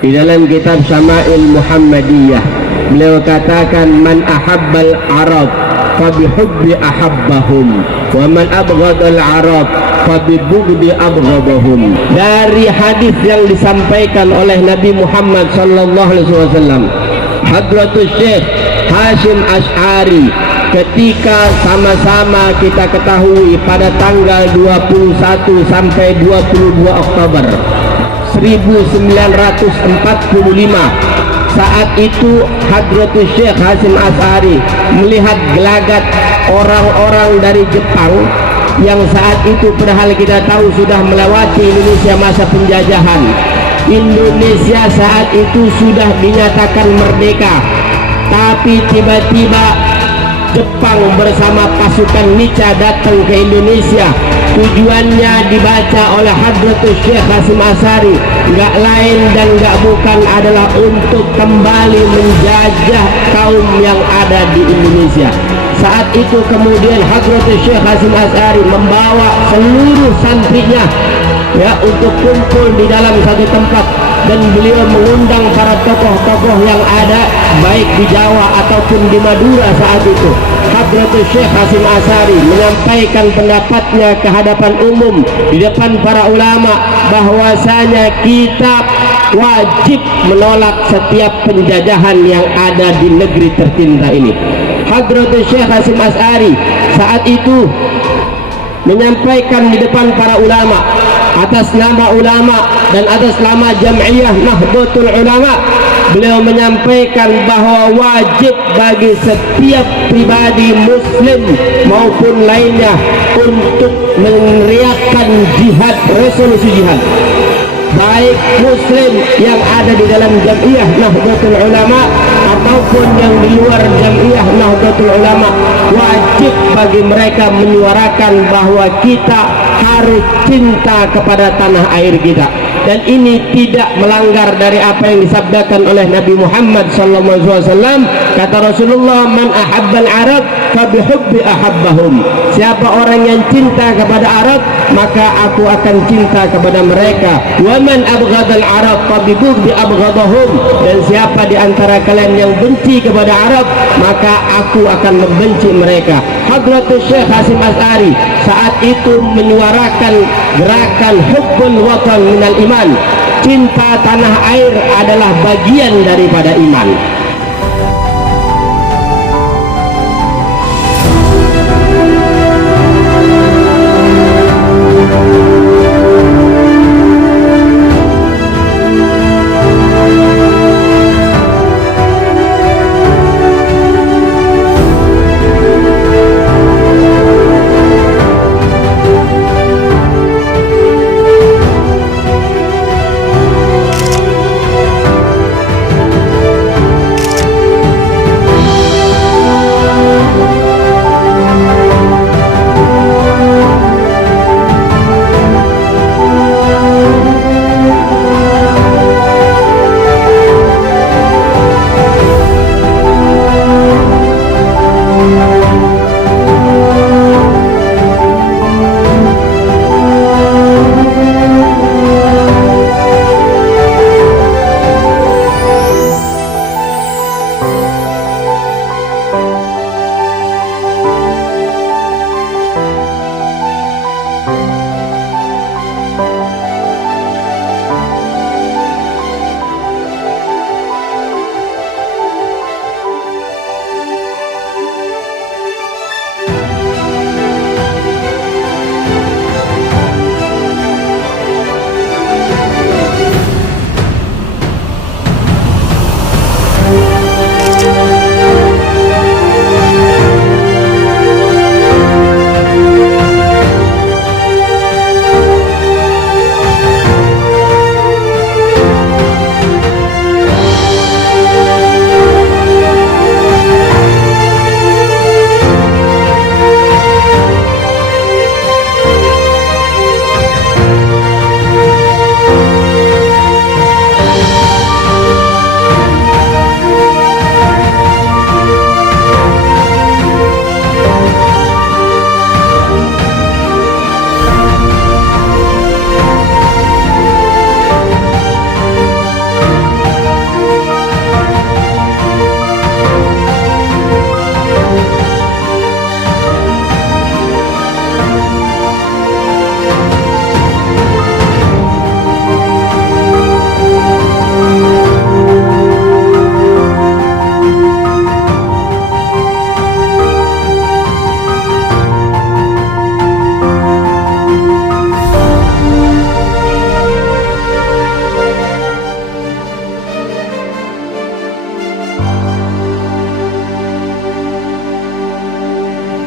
Di dalam kitab Syama'il Muhammadiyah beliau katakan, man ahabbal Arab fabihubbi ahabbahum wa man abghadal Arab fabibugdi abghadahum. Dari hadis yang disampaikan oleh Nabi Muhammad sallallahu alaihi wasallam, Hadratus Syekh Hasyim Asy'ari, ketika sama-sama kita ketahui pada tanggal 21 sampai 22 Oktober 1945, saat itu Hadratus Syekh Hasyim Asy'ari melihat gelagat orang-orang dari Jepang yang saat itu padahal kita tahu sudah melewati Indonesia masa penjajahan. Indonesia saat itu sudah dinyatakan merdeka, tapi tiba-tiba Jepang bersama pasukan Nica datang ke Indonesia. Tujuannya dibaca oleh Hadratus Syekh Hasyim Asy'ari nggak lain dan nggak bukan adalah untuk kembali menjajah kaum yang ada di Indonesia. Saat itu kemudian Hadratus Syekh Hasyim Asy'ari membawa seluruh santrinya ya untuk kumpul di dalam satu tempat, dan beliau mengundang para tokoh-tokoh yang ada baik di Jawa ataupun di Madura. Saat itu Hadratus Syekh Hasyim Asy'ari menyampaikan pendapatnya ke hadapan umum di depan para ulama bahwasanya kita wajib menolak setiap penjajahan yang ada di negeri tercinta ini. Hadratus Syekh Hasyim Asy'ari saat itu menyampaikan di depan para ulama atas nama ulama dan atas nama Jam'iyah Nahdlatul Ulama. Beliau menyampaikan bahwa wajib bagi setiap pribadi muslim maupun lainnya untuk meneriakkan jihad, resolusi jihad, baik muslim yang ada di dalam Jam'iyah Nahdlatul Ulama ataupun yang di luar Jam'iyah Nahdlatul Ulama. Wajib bagi mereka menyuarakan bahwa kita harus cinta kepada tanah air kita, dan ini tidak melanggar dari apa yang disabdakan oleh Nabi Muhammad SAW. Kata Rasulullah, man ahabbal Arab fabihubbi ahabbahum. Siapa orang yang cinta kepada Arab, maka aku akan cinta kepada mereka. Wa man abghadal Arab fabibugdi abghadahum. Dan siapa di antara kalian yang benci kepada Arab, maka aku akan membenci mereka. Hadratus Syekh Hasyim Asy'ari saat itu menyuarakan gerakan hubbul watan minal iman. Cinta tanah air adalah bagian daripada iman.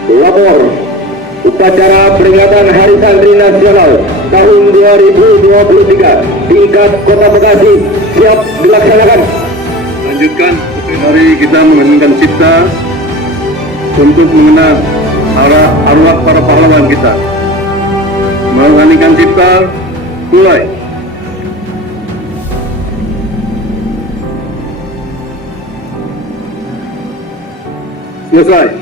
Lapor upacara peringatan Hari Santri Nasional tahun 2023 tingkat Kota Bekasi siap dilaksanakan. Lanjutkan, mari kita mengeningkan cipta untuk mengenang arwah para pahlawan kita. Mengeningkan cipta, mulai. Selesai.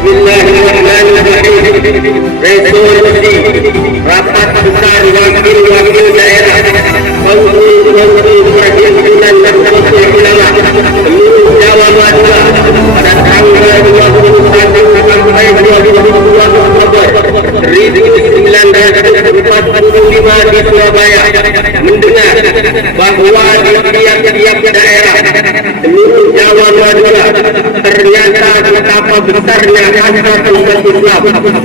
Bismillahirrahmanirrahim. Resolusi rapat besar wakil-wakil daerah Menteri Perhimpunan dan Majelis Ulama seluruh Jawa Madura pada tanggal 21 sampai 22 Oktober 1945 di Surabaya mendengar bahwa di tiap-tiap daerah seluruh Jawa Madura ternyata betapa besarnya hasrat umat Islam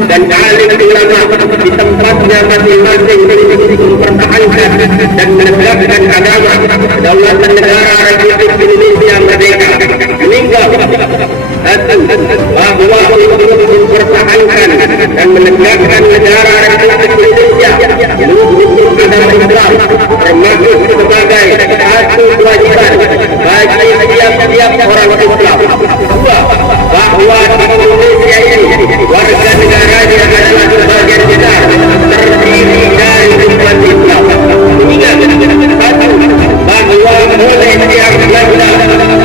dan alim ulama di tempatnya masing-masing mempertahankan dan menegakkan agama kedaulatan negara Republik Indonesia merdeka, hingga bahwa untuk mempertahankan dan menegakkan negara Republik Indonesia seluruh agama Islam termasuk sebagai satu kewajiban bagi tiap-tiap orang Islam. Dua, bahwa Indonesia ini warga negaranya adalah sebagian besar terdiri dari umat Islam. Ingat, satu, bahwa mulai setiap Belanda,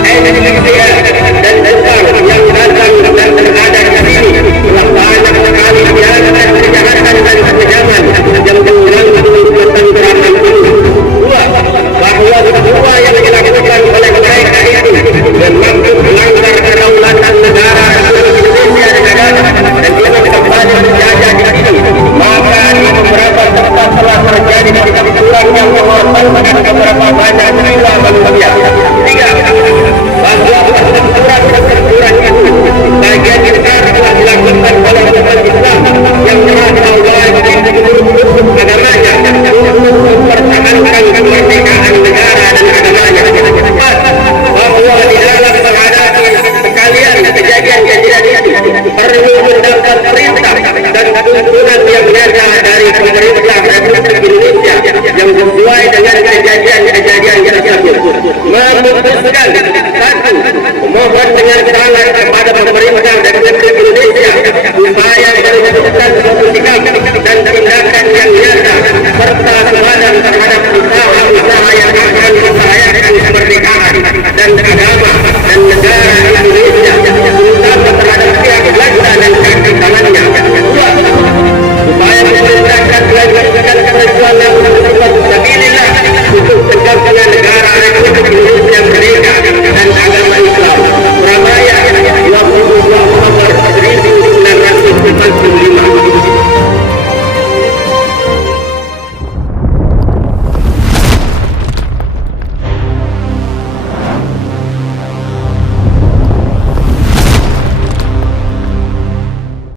Indonesia dan Jepang yang datang dan berada di sini telah banyak sekali kejahatan dan kekejaman yang mengganggu ketentraman ini. Dua, bahwa semua yang dilakukan oleh mereka itu memang melanggar kedaulatan negara Indonesia dan jangan kembali menjajah di sini. Maka di beberapa tempat telah terjadi pertempuran yang mengorbankan beberapa banyak jiwa manusia. Tiga, bahwa pertempuran itu bagian besar telah dilakukan oleh umat Islam yang merasa wajib untuk agamanya untuk mempertahankan kemerdekaan negara dan agamanya. Empat, bahwa di dalam menghadapi sekalian kejadian-kejadian itu perlu mendapat perintah dan tuntunan yang nyata dari pemerintah Republik Indonesia yang sesuai dengan kejadian-kejadian tersebut. Memutuskan, satu, mohon dengan sangat kepada pemerintah dan